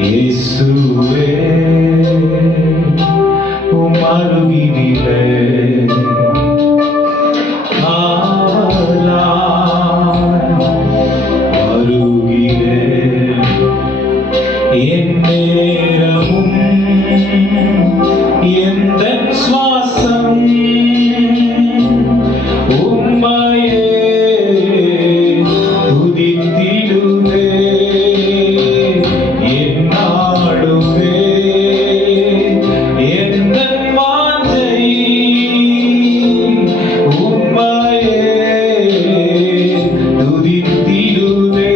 இயேசுவே உமருகினிலே எந்நேரமும் எந்த சுவாசம் உம்மையே துதித்திடுவே எந்நாளுமே எந்த வாஞ்சை உம்மையே துதித்திடுவே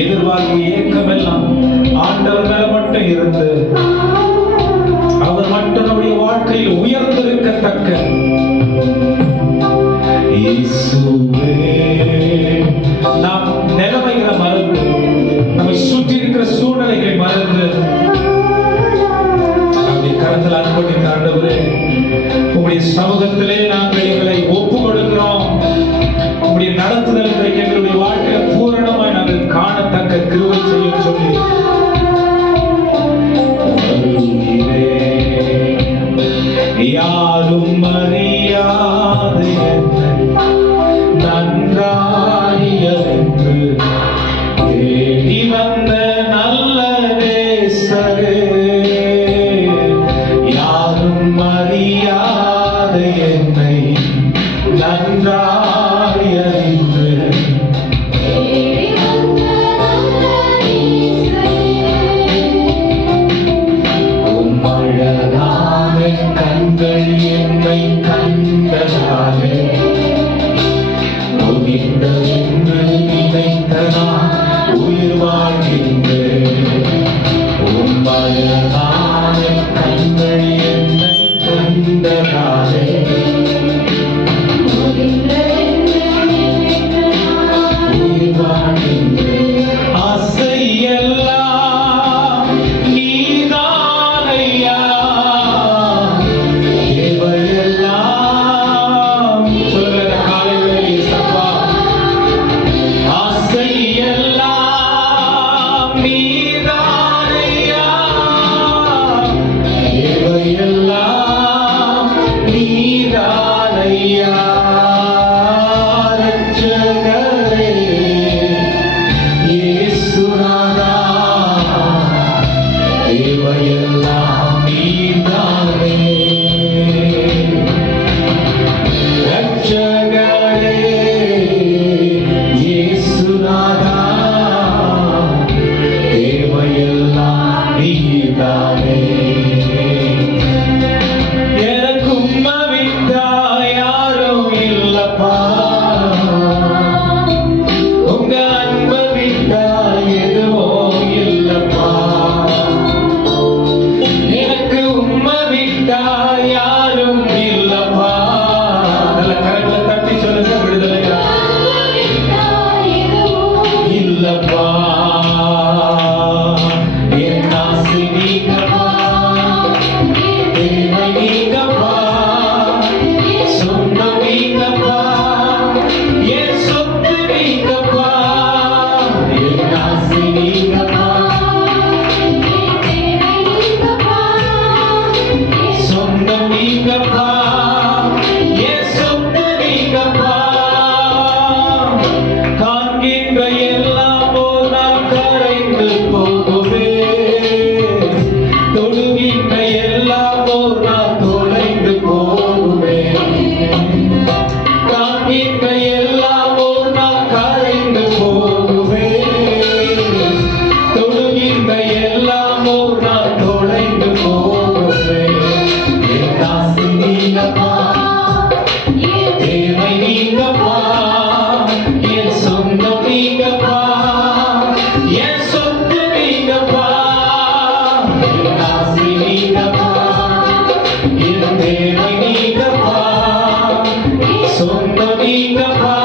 எதிர்பார்ப்பு ஏக்கமெல்லாம் ஆண்டவர் மேல மட்டும் இருந்து அவர் மட்டும் நம்முடைய வாழ்க்கையில் உயர்ந்திருக்கத்தக்க நாம் நிலைமைகளை மறந்து நம்மை சுற்றி இருக்கிற சூழ்நிலைகளை மறந்து நம்முடைய கரத்தில் அர்ப்பணித்த ஆண்டவரே உங்களுடைய சமூகத்திலே நாங்கள் எங்களை ஒப்பு கொடுக்கிறோம். உங்களுடைய நடத்துதல் எங்களுடைய வாழ்க்கையில பூரணமாய் நாங்கள் காணத்தக்க கிருபை செய்ய சொல்லி யாரும் அறியாத நன்றாயிருந்து தேடி வந்த நல்ல நேசரே யாரும் அறியாத என்னை நன்றாயிருந்து கண்கள் என்னை கண்டதாலே என்று நினைத்தனா உயிர் வாழ்கின்றேன். உம்மழகான கண்கள் என்னை கண்டதாலே உயிர் வாழ்கின்றேன். ஆசையெல்லாம் நீதானையா எனக்கும் மவித்தா யாரும் நீங்கப்பா, என் சொந்தம் நீங்கப்பா, என் சொத்து நீங்கப்பா, என் ஆசை நீங்கப்பா, என் தேவை நீங்கப்பா, சொந்தம் நீங்கப்பா.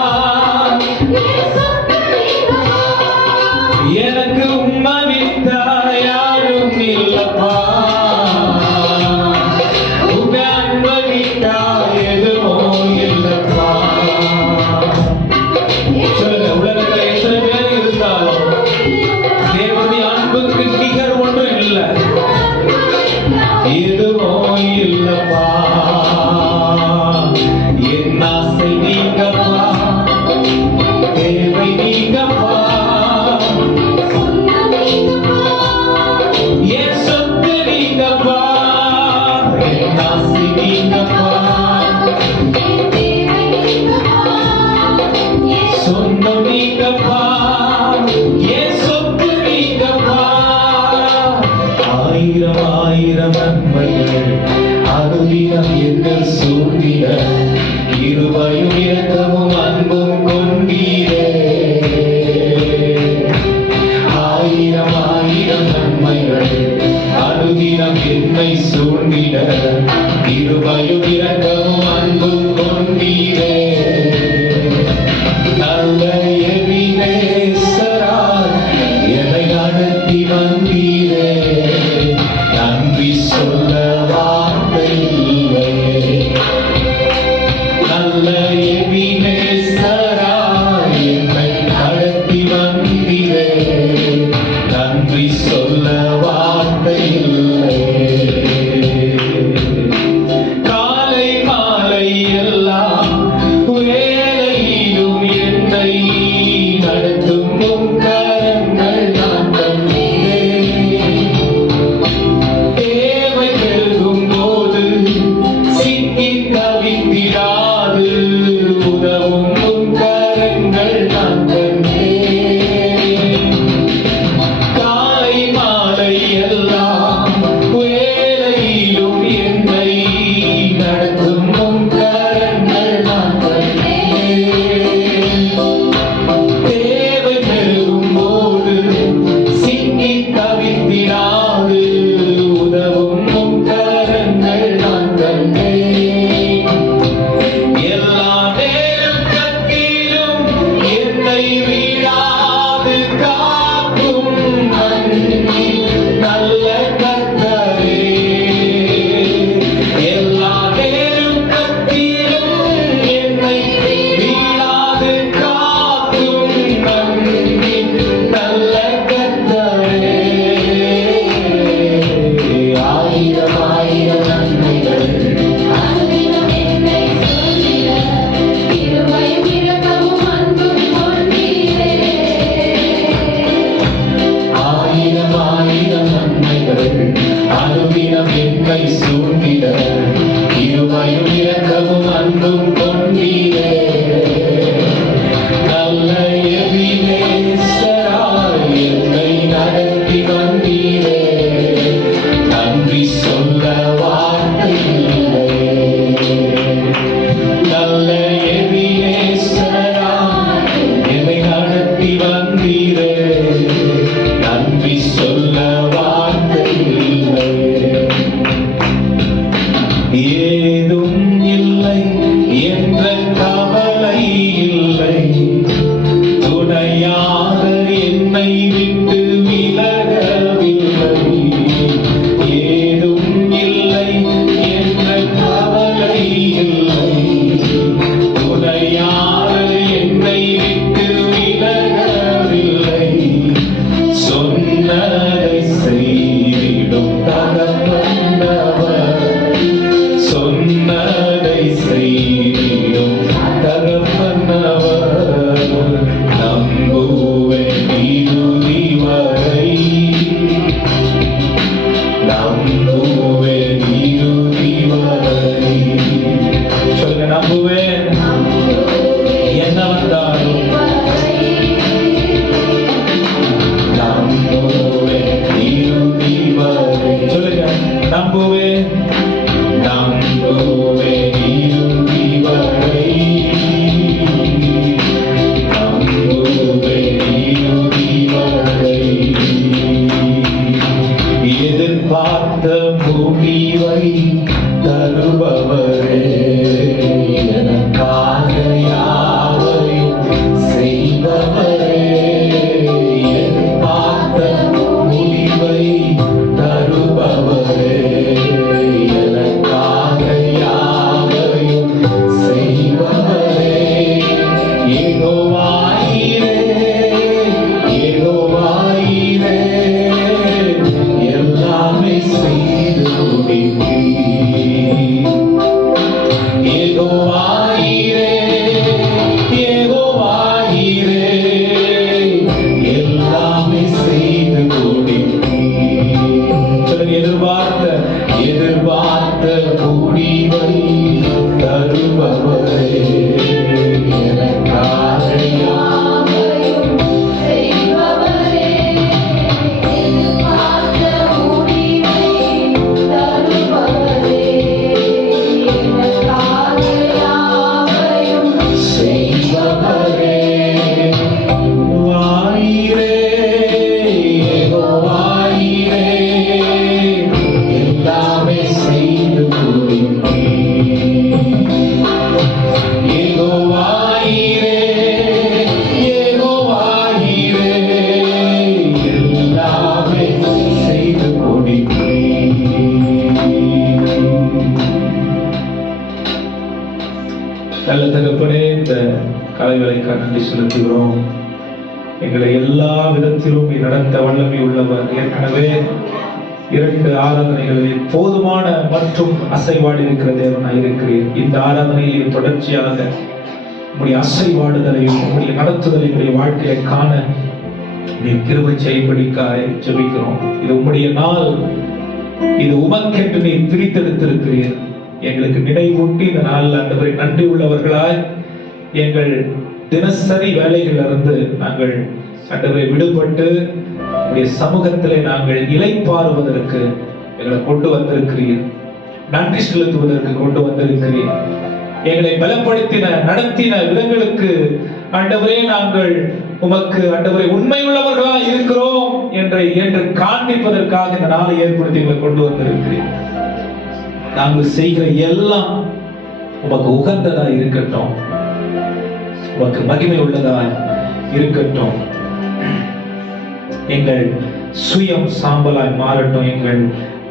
எனக்கு உம்மை விட்டா யாரும் இல்லப்பா, உங்க அன்பை விட்டா எதுவும் இல்லப்பா. சொல்லுங்க, உலகத்துல எத்தனை பேர் இருந்தாலும் தேவனுடைய அன்புக்கு நிகர் ஒன்றும் இல்லை, எதுவும் இல்லப்பா. என் ஆசை நீங்கப்பா, தேவை நீங்கப்பா, என் சொத்து நீங்கப்பா, என் ஆசை நீங்கப்பா, சொந்தம் நீங்கப்பா, என் சொத்து நீங்கப்பா. ஆயிரம் ஆயிரம் நன்மைகள் அனுதினம் எங்கள் சூழ்நில, இருபையும் இரக்கமும் அன்பும் கொண்டீரே. ஆயிரம் ஆயிரம் நன்மைகள் அனுதினம் என்னை சூழ்ந்திட, இருபையும் இரக்கமும் அன்பும் கொண்டீரே. நல்ல எபினேசராய் என்னை நடத்தி வந்தீரே, நன்றி சொல்ல வார்த்தை இல்லை. நல்ல எபினேசராய் என்னை நடத்தி வந்தீரே, நன்றி சொல்ல வார்த்தை இல்லை. காலை மாலை எல்லாம் வேலையிலும் என்னை நடத்தும் உம் கரங்கள் நான் கண்டேன். தேவை பெருகும் போது சிக்கி தவித்திடாது உதவும் உம் கரங்கள் நான் கண்டேன். காலை மாலை எல்லாம் வேலையிலும் என்னை நடத்தும் உம் கரங்கள் நான் கண்டேன். தேவை பெருகும் போது சிக்கி தவித்திடாது உதவும் உம் கரங்கள் நான் கண்டேன். எல்லா நேரத்திலும் என்னை வீழாது காக்கும் நன்றி நல்ல கர்த்தரே. எல்லா நேரத்திலும் என்னை வீழாது காக்கும் நன்றி நல்ல கர்த்தரே. ஆயிரம் ஆயிரம் நன்மைகள் ஆயிரம் ஆயிரம் நன்மைகள் அனுதினம் என்னை சூழ்ந்திட, இருமையும் இரக்கமும் அன்பும் கொண்டீரே. நல்ல எபினேசராய் என்னை நடத்தி வந்தீரே, நன்றி சொல்ல வார்த்தை இல்லை. நல்ல எபினேசராய் என்னை நடத்தி வந்தீரே, நன்றி சொல்ல வார்த்தை இல்லை. ஏதும் இல்லை என்ற கவலை இல்லை, துணையாக என்னை விட்டு விலகவில்லை. ஏதும் இல்லை என்ற கவலை இல்லை, துணையாக என்னை விட்டு விலகவில்லை. சொன்னதை செய்திடும் தகப்பனவர், சொன்னதை செய்திடும் தகப்பனவர். நம்புவேன் இறுதி வரை, நம்புவேன் இறுதி வரை. சொல்லுங்க, நம்புவேன் என்ன வந்தாலும், நம்புவேன் இறுதி வரை. சொல்லுங்க, நம்புவேன், நம்புவேன் இறுதி வரை. தருபவரே, எனக்காக யாவையும் செய்பவரே, எதிர்பார்த்த முடிவை தருபவரே, எனக்காக யாவையும் செய்பவரே, வாயிரே யெகோவாயிரே, எல்லாமே செய்து முடிப்பீர். யெகோவாயிரே யெகோவாயிரே, எல்லாமே செய்து முடிப்பீர். நல்ல தகப்பனே, இந்த காலைவேளைக்காக நன்றி செலுத்துகிறோம். எங்களை எல்லா விதத்திலும் நீ நடத்த வல்லமை உள்ளவர். ஏற்கனவே 2 ஆராதனைகளில் போதுமான மற்றும் அசைவாடு இருக்கிற தேவனாய் இருக்கிறீர். இந்த ஆராதனையில் தொடர்ச்சியாக உங்களுடைய அசைவாடுதலையும் உங்களுடைய நடத்துதலை எங்களுடைய வாழ்க்கையை காண நீ கிருபை செய்யும்படிக்காய் ஜெபிக்கிறோம். இது உம்முடைய நாள், இது உமக்கென்று நீ பிரித்தெடுத்திருக்கிறீர். எங்களுக்கு நினைவூட்டி இந்த நாளில் ஆண்டவரே நன்றி உள்ளவர்களாய் எங்கள் தினசரி வேலைகளிலிருந்து நாங்கள் ஆண்டவரை விடுபட்டு உடைய சமூகத்திலே நாங்கள் இளைப்பாறுவதற்கு எங்களை கொண்டு வந்திருக்கிறீர். நன்றி செலுத்துவதற்கு கொண்டு வந்திருக்கிறீர். எங்களை பலப்படுத்தின நடத்தின விதங்களுக்கு ஆண்டவரே நாங்கள் உமக்கு ஆண்டவரை உண்மையுள்ளவர்களா இருக்கிறோம் என்று காண்பிப்பதற்காக இந்த நாளை ஏற்படுத்தி எங்களை கொண்டு வந்திருக்கிறீர். நாங்கள் செய்கிற எல்லாம் உமக்கு உகந்ததா இருக்கட்டும், உமக்கு மகிமை உள்ளதா இருக்கட்டும். எங்கள் சுயம் சாம்பலாய் மாறட்டும். எங்கள்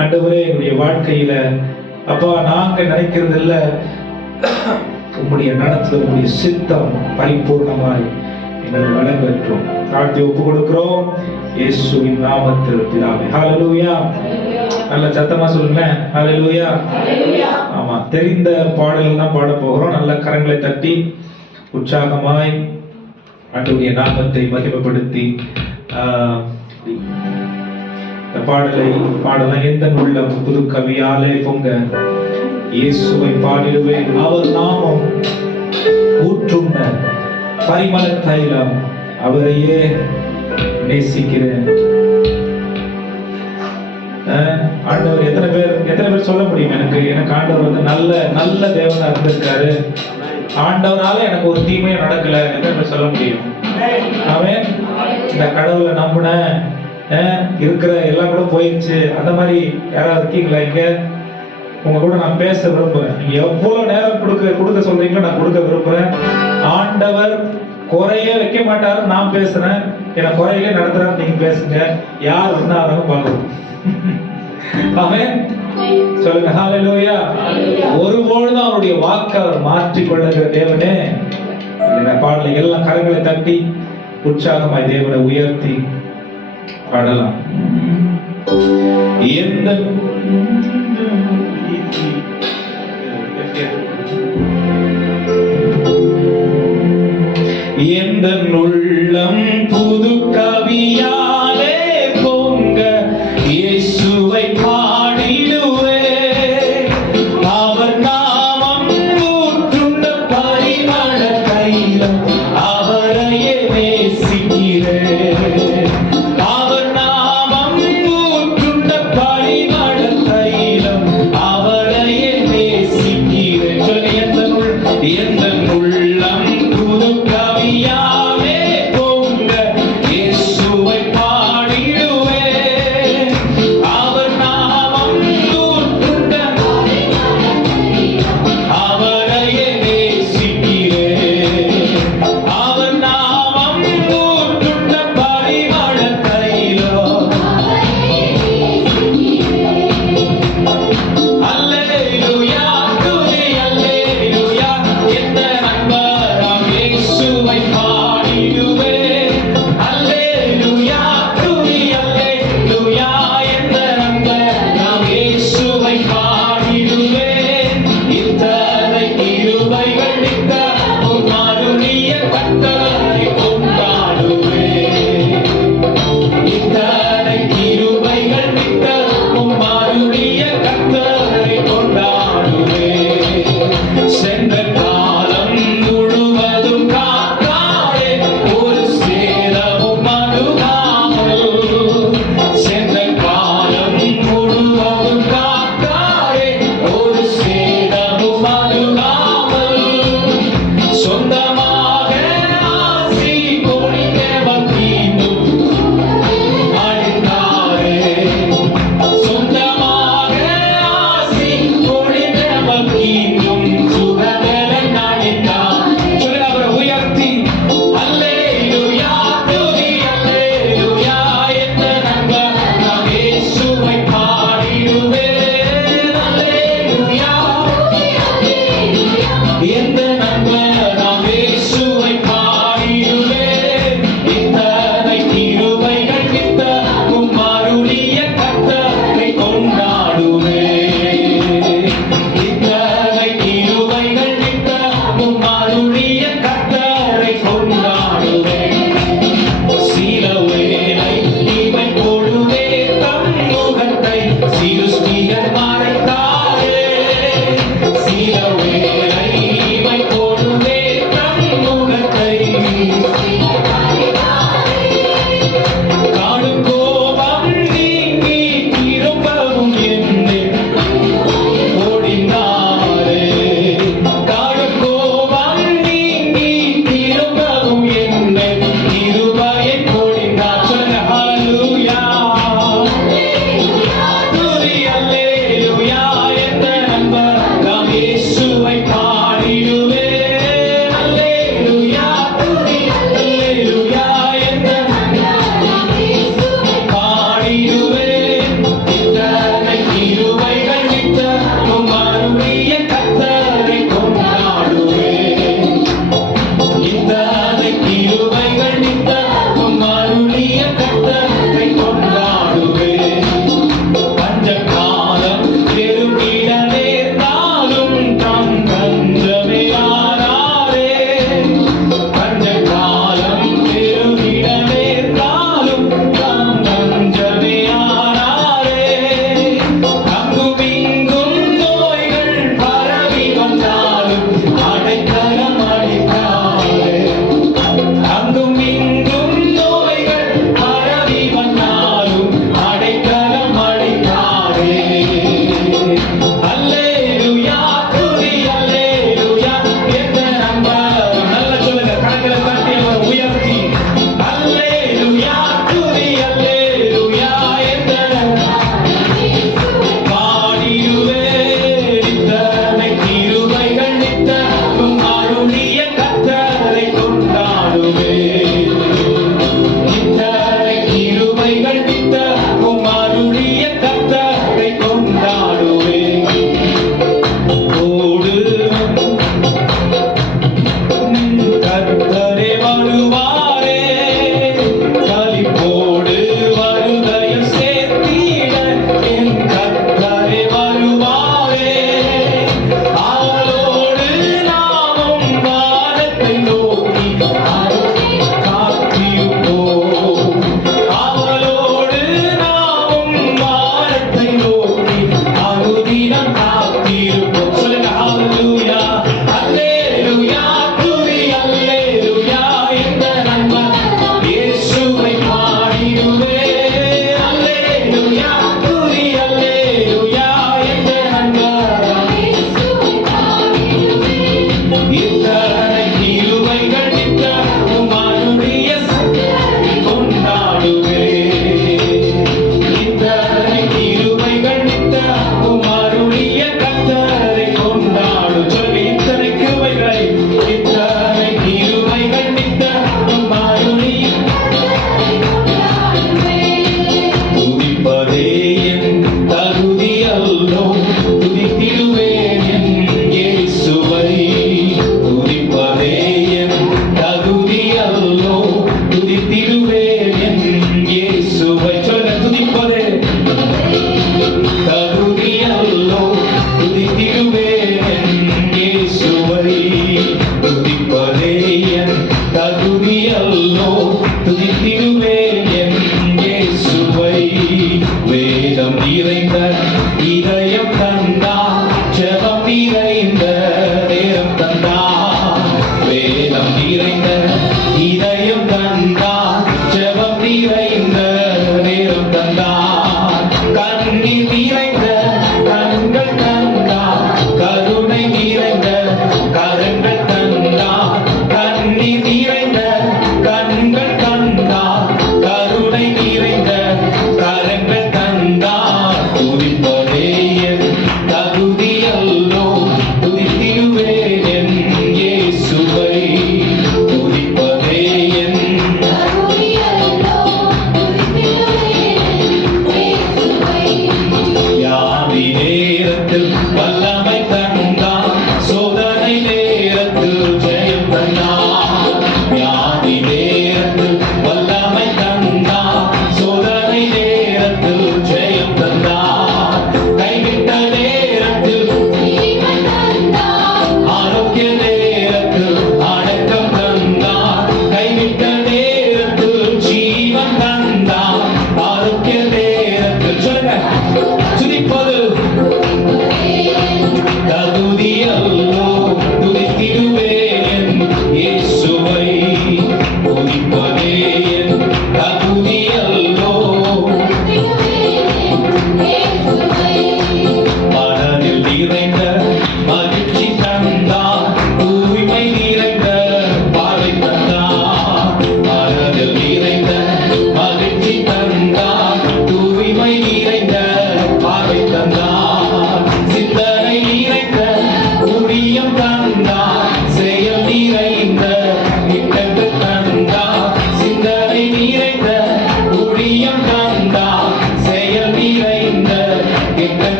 ஆண்டவரே எங்களுடைய வாழ்க்கையில அப்பா நாங்க நினைக்கிறது இல்ல, உங்களுடைய நடத்துதல் உங்களுடைய சித்தம் பரிபூர்ணமாய் எங்களை வழங்கட்டும். தாழ்த்தி ஒப்பு கொடுக்கிறோம் இயேசுவின் நாமத்தில் பிதாவே. ஹல்லேலூயா. நல்ல சத்தமா சொல்லுங்களேன், ஹல்லேலூயா. ஆமா, தெரிந்த பாடல்கள் தான் பாட போகிறோம். நல்ல கரங்களை தட்டி உற்சாகமாய் ஆண்டவருடைய நாமத்தை மகிமைப்படுத்தி இந்த பாடலை பாடலாம். எந்த உள்ள புது கவியாலே பொங்க இயேசுவை பாடிடுவேன், அவர் நாமம் ஊற்றுண்ண பரிமள தைலம், அவரையே நேசிக்கிறேன். ஆண்டவர் எத்தனை பேர் சொல்ல முடியும்? எனக்கு ஆண்டவர் வந்து நல்ல தேவனா இருந்திருக்காரு, ஆண்டவரால எனக்கு ஒரு தீமையும் நடக்கல, எத்தனை பேர் சொல்ல முடியும்? அவன் இந்த கடவுளை நம்பின இருக்கிற எல்லாம் கூட போயிடுச்சு, அந்த மாதிரி யாராவது இருக்கீங்களா? இங்க உங்க கூட நான் பேச விரும்புறேன். நீங்க எவ்வளவு நேரம் கொடுக்க சொல்றீங்களோ நான் கொடுக்க விரும்புறேன். ஆண்டவர் குறைய வைக்க மாட்டாரு, நான் பேசுறேன். எனக்கு குறையிலே நடத்துறாரு, நீங்க பேசுங்க. யார் என்ன ஆகும் பார்க்கணும். அவன் சொல்லுங்க ஹல்லேலூயா. ஒருபொழுதும் அவருடைய வாக்கை அவர் மாற்றிக் கொள்ளுகிற தேவனே. இந்த பாடலை எல்லாம் கரங்களை தட்டி உற்சாகமாய் தேவனை உயர்த்தி பாடலாம். எந்த உள்ளம் புது கவியாலே பொங்க இயேசுவை பாடிடுவே, அவர் நாமம் ஊற்றுண்ட பரிமள தைலம், அவரையே நேசிக்கிறேன். அவர் நாமம் ஊற்றுண்ட பரிமள தைலம், அவரையே நேசிக்கிறேன். சொல்லி எந்த உள்ளம் புது கவியாலே பொங்க இயேசுவை பாடிடுவே, அவர் நாமம் ஊற்றுண்ட அவரையே நேசிக்கிறேன். அவர் நாமம் ஊற்றுண்ட பரிமள தைலம், அல்லேலூயா துதி அல்லேலூயா. எந்த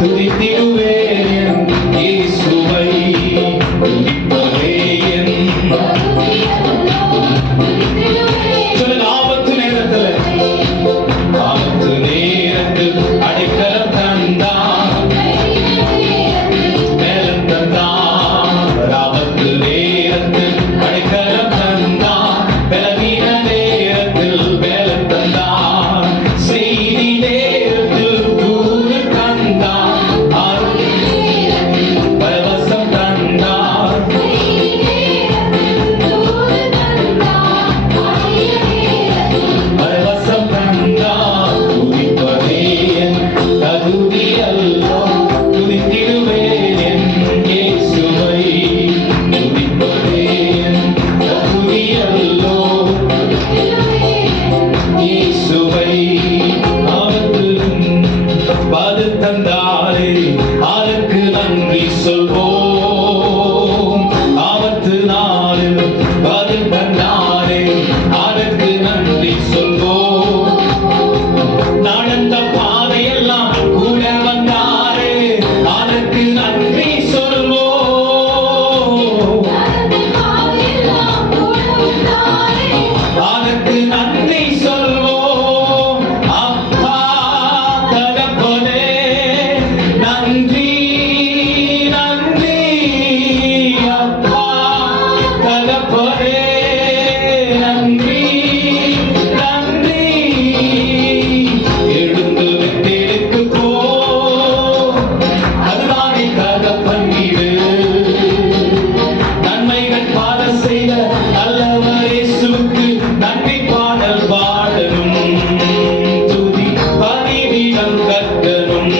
துதித்திடுவேன் இயேசுவை துதிப்பதேன். சொல்லுங்க, ஆபத்து நேரத்துல அடைக்கலம் தந்தான், மேலம் தந்தான். ஆபத்து நேரத்தில் அடைக்கலம் தந்தான், பலவீன நேரத்தில் மேலம் தந்தான், செய்தி நேரத்தில் தூது தந்தான், பரவசம் தந்தான். பரவசம் தந்தான், துதிப்பதேன் தகுதியல்லோ, துதித்திடுவேன் என் இயேசுவை துதிப்பதேன் தகுதியல்லோ, இயேசுவை ஆபத்து பாது தந்தாரே அதற்கு நன்றி சொல்வோம். ஆபத்து நாளில் பாது தந்தாரே அதற்கு நன்றி சொல்வோம். நடந்த பாதையெல்லாம் கூட வந்தாரே அதற்கு நன்றி சொல்வோம். அதற்கு நன்றி சொல்வோம். அப்பா தகப்பனே நன்றி நன்றி. அப்பா தகப்பனே நன்றி நன்றி. எழுந்து வெற்றிக்கு போ, அதுதானே தகப்பன் வீடு. நன்மைகள் பாட செய்த நல்லவர் இயேசுவுக்கு நன்றி பாடல் பாடணும், துதி பணிவிடம் கற்கணும்.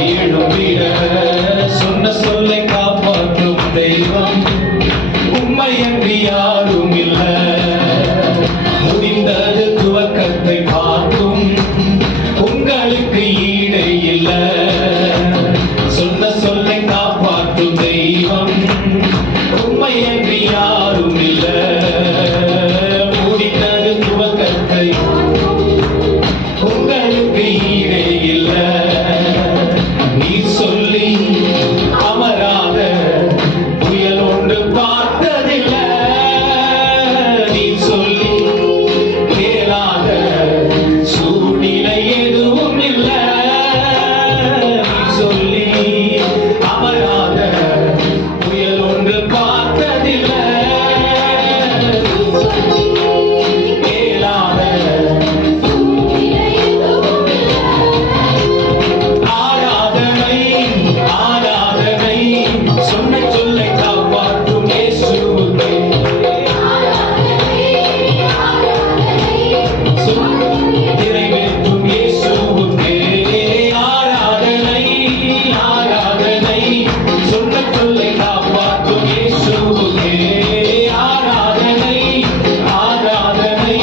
எழும்பிட சொன்ன சொல்லை காப்பாற்றும் தெய்வம் உம்மையன்றி யாரும் இல்லை. முடிந்தது துவக்கத்தை பார்க்கும் உங்களுக்கு ஈடே இல்லை. சொன்ன சொல்லை காப்பாற்றும் தெய்வம் உம்மையன்றி யாரும் இல்லை. முடிந்தது துவக்கத்தை உங்களுக்கு ஈடே இல்லை. நீ சொல்லி அமராத புயல் ஒன்று பார்த்ததில்லை. நீ சொல்லி கேளாத சூழ்நிலை எதுவும் இல்லை. நீ சொல்லி அமராத புயல் ஒன்று பார்த்ததில்லை. கேளாத ஆராதனை ஆராதனை சொன்ன சொல்லை காப்பாற்றும் இயேசுவுக்கே. நிறைவேற்றும் இயேசுவுக்கே ஆராதனை ஆராதனை சொன்ன சொல்லை காப்பாற்றும் இயேசுவுக்கே ஆராதனை ஆராதனை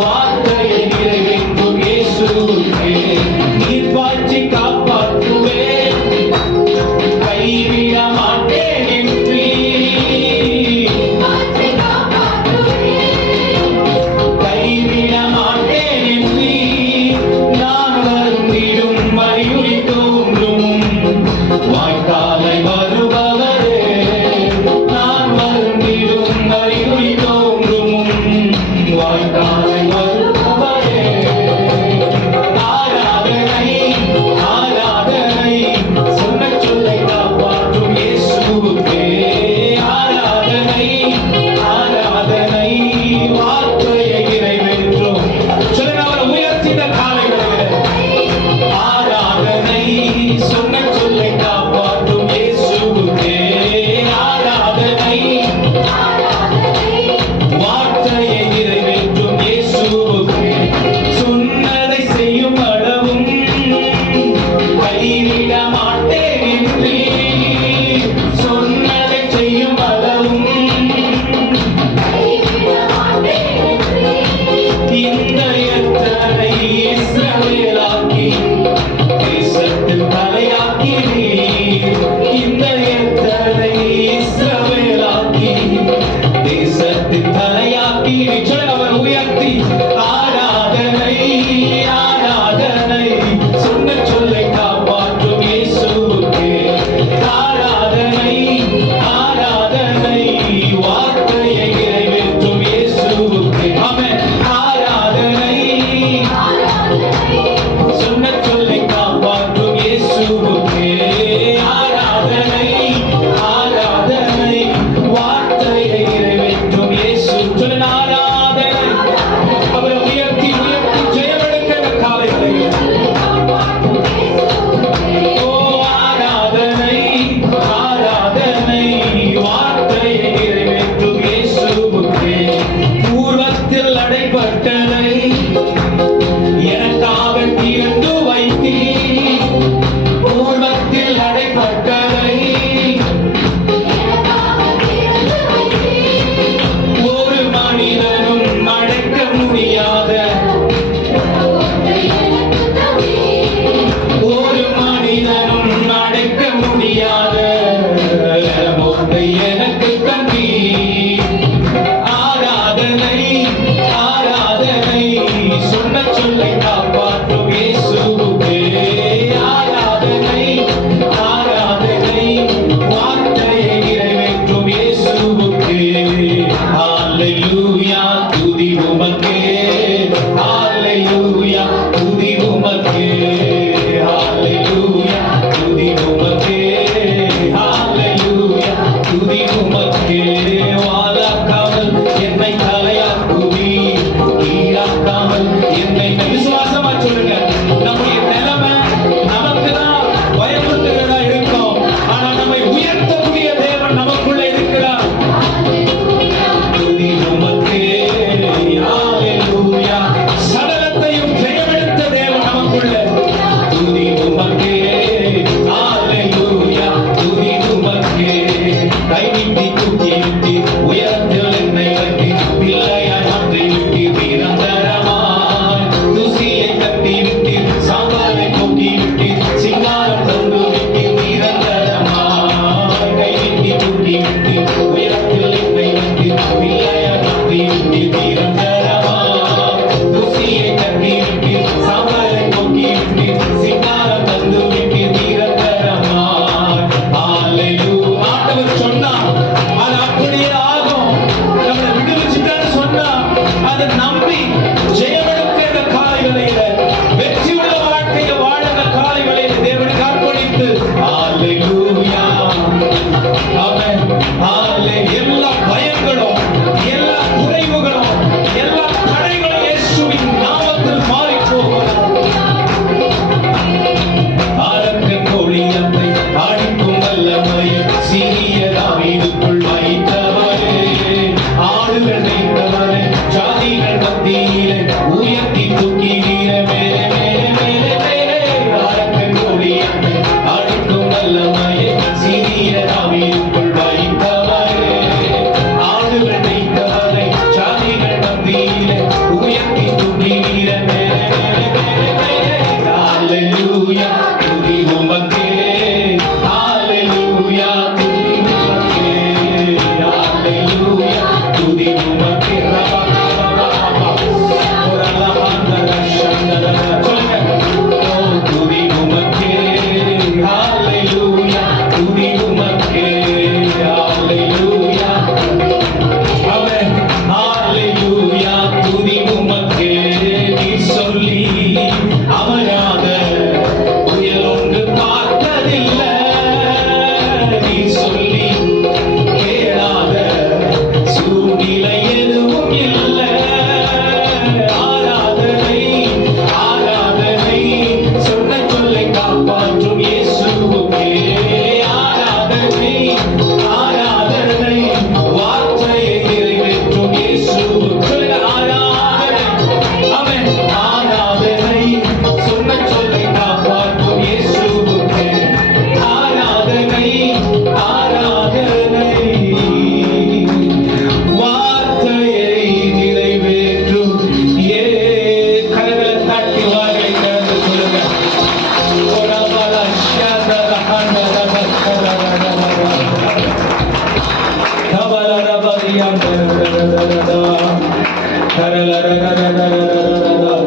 வார்த்தையை நிறைவேற்றும் இயேசுவுக்கே. நீர் பாய்ச்சி காப்பாற்றுவேன் கைவிட மாட்டேன் என்றீர். கைவிட மாட்டேன் என்றீர். நான் வருந்திடும் அறிகுறி தோன்றும் வாய்க்காலை வருபவரே. நான் வருந்திடும் அறிகுறி தோன்றும் வாய்க்காலை வருபவரே. ஆராதனை ஆராதனை சொன்ன சொல்லை காப்பாற்றும் இயேசுவுக்கே ஆராதனை ஆராதனை வார்த்தையை நிறைவேற்றும். சொல்லுங்க, அவரை உயர்த்தின காலைகளிலே ஆராதனை சொன்ன சொல்லை காப்பாற்றும் இயேசுவுக்கே ஆராதனை வார்த்தையை நிறைவேற்றும் இயேசுவுக்கே. சொன்னதை செய்யும் அளவும் கைவிட மாட்டேன் என்றீர். சொன்னதை செய்யும் அளவும் இந்த எத்தனை இஸ்ரவேலாக்கி தேசத்தில் தலையாக்கினீர். இந்த எத்தனை இஸ்ரவேலாக்கி தேசத்தில் தலையாக்கினீர். சொல்லுங்க, அவர் உயர்த்தி ஆராதனை ஆராதனை சொன்ன சொல்லை காப்பாற்றும் இயேசுவுக்கே ஆராதனை ஆராதனை வார்த்தையை நிறைவேற்றும் இயேசுவுக்கே. ஆமென். ஆராதனை சொன்ன சொல்லை காப்பாற்றும் இயேசுவுக்கே ஆராதனை ஆராதனை வார்த்தையை நிறைவேற்றும் இயேசு. சொல்லுங்க, ஆராதனை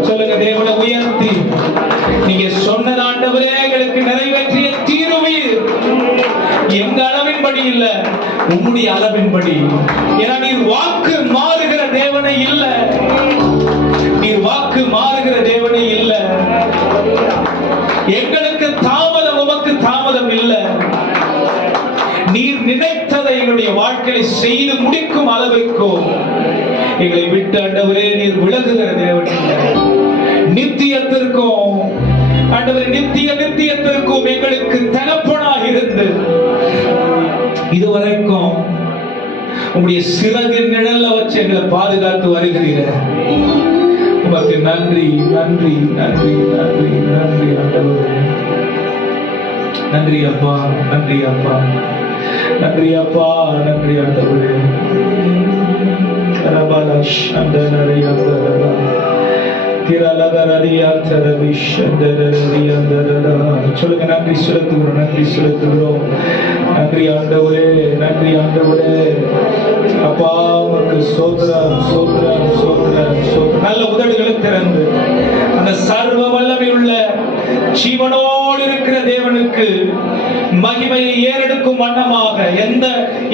சொல்லுங்க, தேவனை உயர்த்தி நீங்க சொன்ன ஆண்டவரே எங்களுக்கு நிறைவேற்றிய தீருவீர். எங்க அளவின்படி இல்ல, உம்முடைய அளவின்படி. ஏன்னா நீர் வாக்கு மாறுகிற தேவனை இல்ல, நீர் வாக்கு மாறுகிற தேவனை இல்ல. எங்களுக்கு தாமதம், உமக்கு தாமதம் இல்ல. நீர் நினைத்ததை எங்களுடைய வாழ்க்கையை செய்து முடிக்கும் அளவுக்கோ எங்களை விட்டு ஆண்டவரே நீர் விலகுகிற தேவன் இல்லை. நித்தியத்திற்கும் ஆண்டவரே, நித்தியத்திற்கும் எங்களுக்கு தகப்பனாக இருந்து இதுவரைக்கும் உங்களுடைய சிறகின் நிழல்ல வச்சு எங்களை பாதுகாத்து வருகிறீர. உமக்கு நன்றி நன்றி நன்றி நன்றி நன்றி ஆண்டவரே. நன்றி அப்பா, நன்றி அப்பா, நன்றி அப்பா, நன்றி ஆண்டவரே. சொல்லுங்க, நன்றி செலுத்துகிறோம், நன்றி செலுத்துகிறோம். நன்றி ஆண்டவரே, நன்றி ஆண்டவரே. அப்பா உமக்கு ஸ்தோத்திரம், ஸ்தோத்திரம், ஸ்தோத்திரம், ஸ்தோத்திரம். நல்ல உதடுகளை திறந்து அந்த சர்வ வல்லமை உள்ள ஜீவனோடு இருக்கிற தேவனுக்கு மகிமையை ஏறெடுக்கும் வண்ணமாக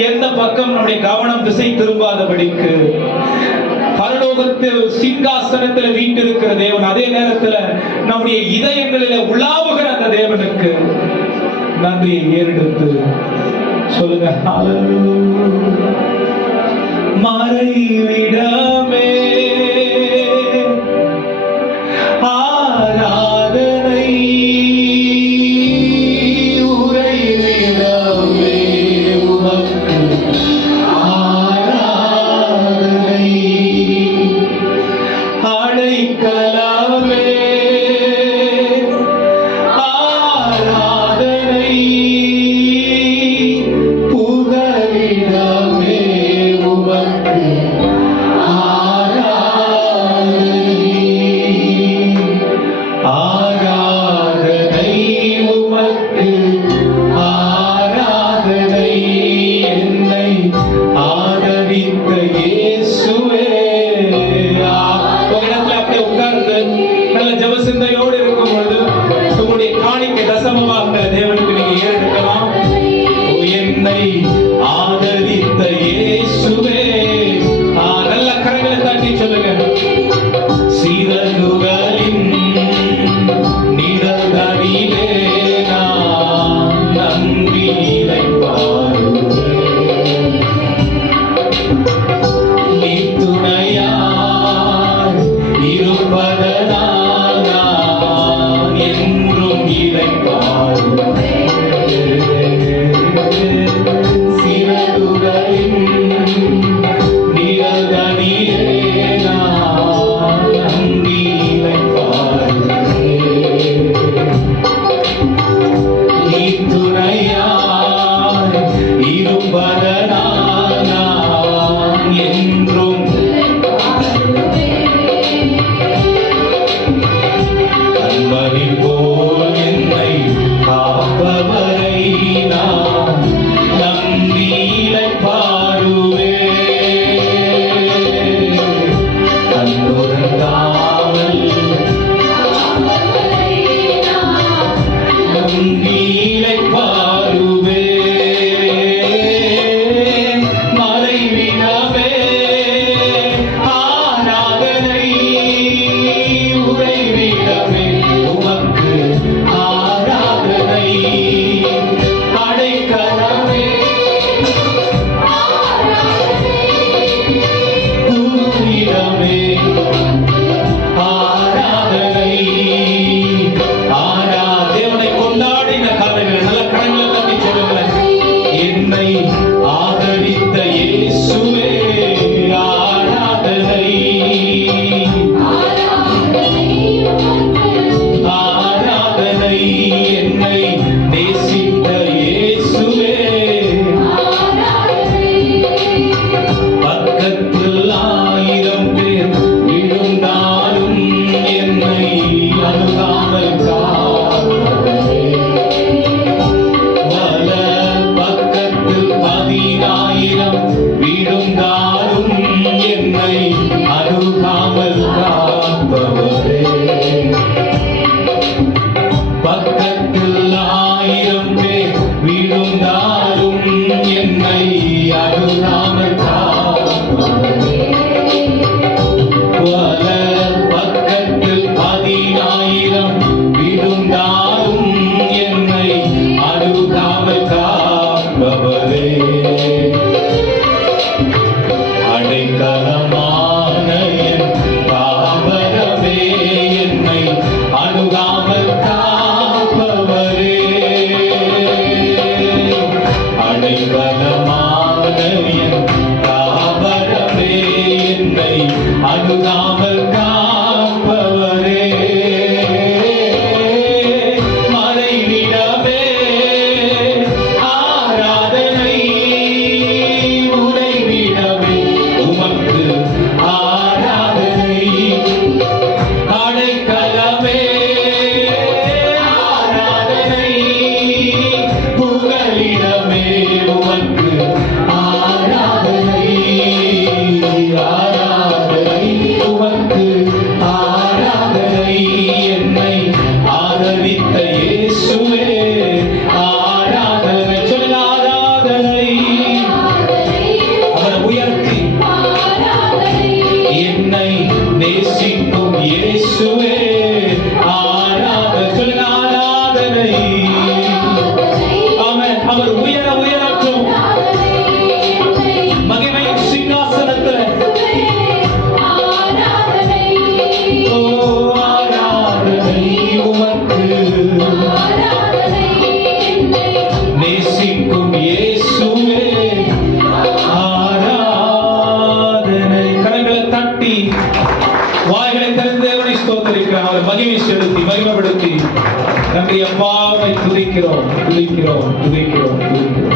எந்த பக்கம் நம்முடைய கவனம் திசை திரும்பாதபடிக்கு பரலோகத்தில் சிங்காசனத்தில் வீட்டிருக்கிற தேவன், அதே நேரத்தில் நம்முடைய இதயங்களிலே உலாவுகிற அந்த தேவனுக்கு நன்றியை ஏறெடுத்து சொல்லுங்க. மறைவிடமே ஆராதனை, உறைவிடமே உமக்கு ஆராதனை, அடைக்கலமே ஆராதனை, புகலிடமே உமக்கு அணுகாமல் காப்பவரே, மறைவிடமே ஆராதனை, உறைவிடமே உமக்கு ஆராதனை, அடைக்கலமே ஆராதனை, புகலிடமே உமக்கு ஆராதனை, ஆராதனை உமக்கு ஆராதனை, என்னை ஆதரித்த இயேசுவே ஆராதனை. சொல்லுங்க ஆராதனை. அவரை உயர்த்தி என்னை நேசிக்கும் இயேசுவே ஆராதனை. சொல்லுங்க ஆராதனை. ஆமென். அவர் உயர உயரட்டும் மகிமையின் சிங்காசனத்தில். ஓ ஆராதனை உமக்கு நேசிக்கும் இயேசுவே ஆராதனை. கரங்களை தட்டி வாய்களை திறந்து தேவனை ஸ்தோத்திரிக்கிறோம். அவர் மகிமை செலுத்தி மகிமைப்படுத்தி நன்றி அப்பாவை துதிக்கிறோம் துதிக்கிறோம் துதிக்கிறோம் துதிக்கிறோம்.